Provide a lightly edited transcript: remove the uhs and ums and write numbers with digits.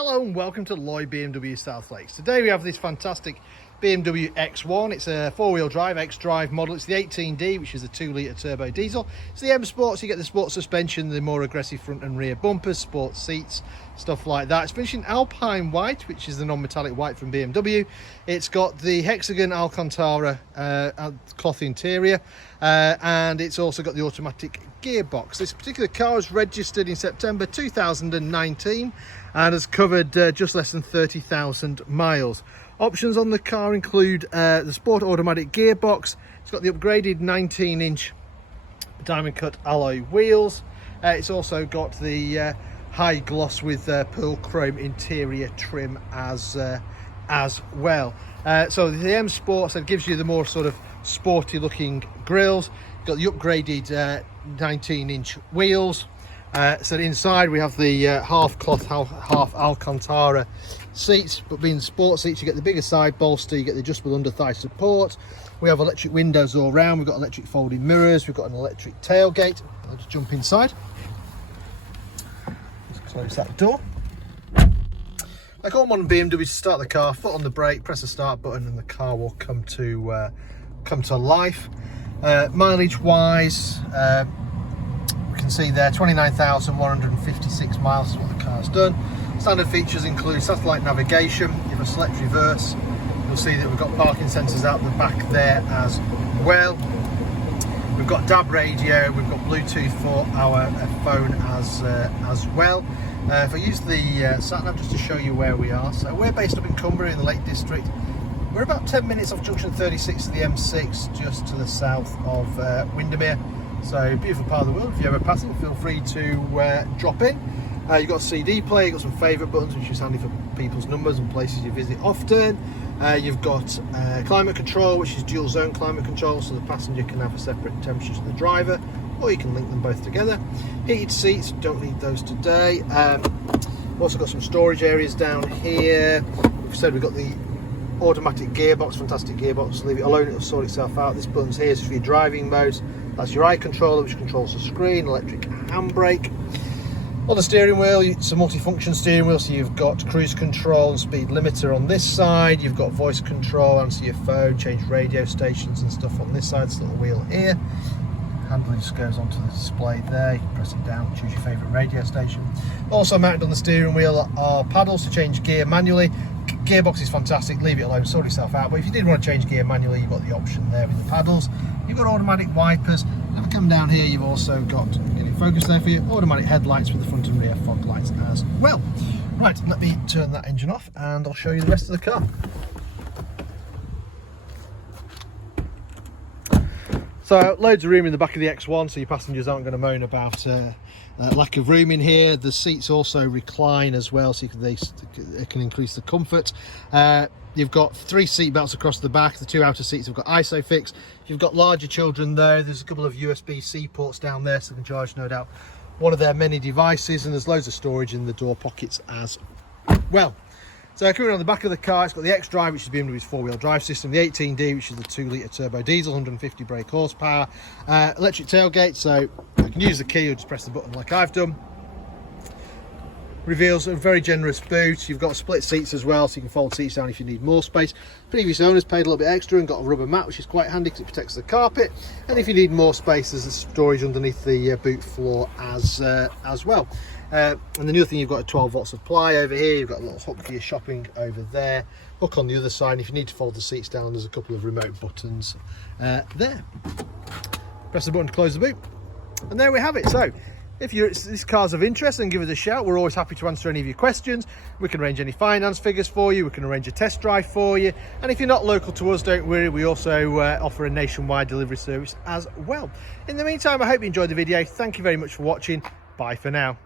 Hello and welcome to Lloyd BMW South Lakes. Today we have this fantastic BMW X1. It's a four-wheel drive, xDrive model. It's the 18D, which is a 2-litre turbo diesel. It's the M Sport, so you get the sport suspension, the more aggressive front and rear bumpers, sport seats, stuff like that. It's finished in Alpine White, which is the non-metallic white from BMW. It's got the Hexagon Alcantara cloth interior, and it's also got the automatic gearbox. This particular car was registered in September 2019 and has covered just less than 30,000 miles. Options on the car include the sport automatic gearbox. It's got the upgraded 19-inch diamond cut alloy wheels. It's also got the high gloss with pearl chrome interior trim as well. So the M Sport gives you the more sort of sporty looking grills. Got the upgraded 19-inch wheels. So inside we have the half cloth, half Alcantara seats, but being sport seats, you get the bigger side bolster, you get the adjustable under thigh support. We have electric windows all round. We've got electric folding mirrors. We've got an electric tailgate. I'll just jump inside. Just close that door. Like all modern BMW, to start the car, foot on the brake, press the start button, and the car will come to life. Mileage wise, we can see there 29,156 miles is what the car's done. Standard features include satellite navigation, you have a select reverse. You'll see that we've got parking sensors out the back there as well. We've got DAB radio, we've got Bluetooth for our phone as well. If I use the sat nav just to show you where we are, so we're based up in Cumbria in the Lake District. We're about 10 minutes off junction 36 of the M6, just to the south of Windermere. So beautiful part of the world. If you're ever passing, feel free to drop in. You've got a CD player, you've got some favourite buttons, which is handy for people's numbers and places you visit often. You've got climate control, which is dual zone climate control, so the passenger can have a separate temperature to the driver, or you can link them both together. Heated seats, don't need those today. We've also got some storage areas down here. We've said we've got the automatic gearbox, fantastic gearbox. Leave it alone, it'll sort itself out. This button's here is for your driving modes. That's your eye controller, which controls the screen, electric handbrake. On the steering wheel, it's a multi-function steering wheel, so you've got cruise control and speed limiter on this side. You've got voice control, answer your phone, change radio stations and stuff on this side. This little wheel here. Handle just goes onto the display there. You can press it down, choose your favourite radio station. Also mounted on the steering wheel are paddles to change gear manually. Gearbox is fantastic, leave it alone, sort itself out. But if you did want to change gear manually, you've got the option there with the paddles. You've got automatic wipers. If I come down here, you've also got, get it focused there for you, automatic headlights with the front and rear fog lights as well. Right, let me turn that engine off and I'll show you the rest of the car. So loads of room in the back of the X1, so your passengers aren't going to moan about lack of room in here. The seats also recline as well, so they can increase the comfort. You've got 3 seat belts across the back. The 2 outer seats have got ISOFIX. If you've got larger children though, there's a couple of USB-C ports down there, so they can charge, no doubt, one of their many devices, and there's loads of storage in the door pockets as well. So coming on the back of the car, it's got the xDrive, which is BMW's 4-wheel drive system, the 18D, which is the 2-litre turbo diesel, 150 brake horsepower, electric tailgate, so you can use the key or just press the button like I've done. Reveals a very generous boot. You've got split seats as well, so you can fold seats down if you need more space. Previous owners paid a little bit extra and got a rubber mat, which is quite handy because it protects the carpet. And if you need more space, there's a storage underneath the boot floor as well. And the new thing, you've got a 12-volt supply over here. You've got a little hook for your shopping over there. Hook on the other side. If you need to fold the seats down, there's a couple of remote buttons there. Press the button to close the boot, and there we have it. So if this car's of interest, then give us a shout. We're always happy to answer any of your questions. We can arrange any finance figures for you. We can arrange a test drive for you. And if you're not local to us, don't worry. We also offer a nationwide delivery service as well. In the meantime, I hope you enjoyed the video. Thank you very much for watching. Bye for now.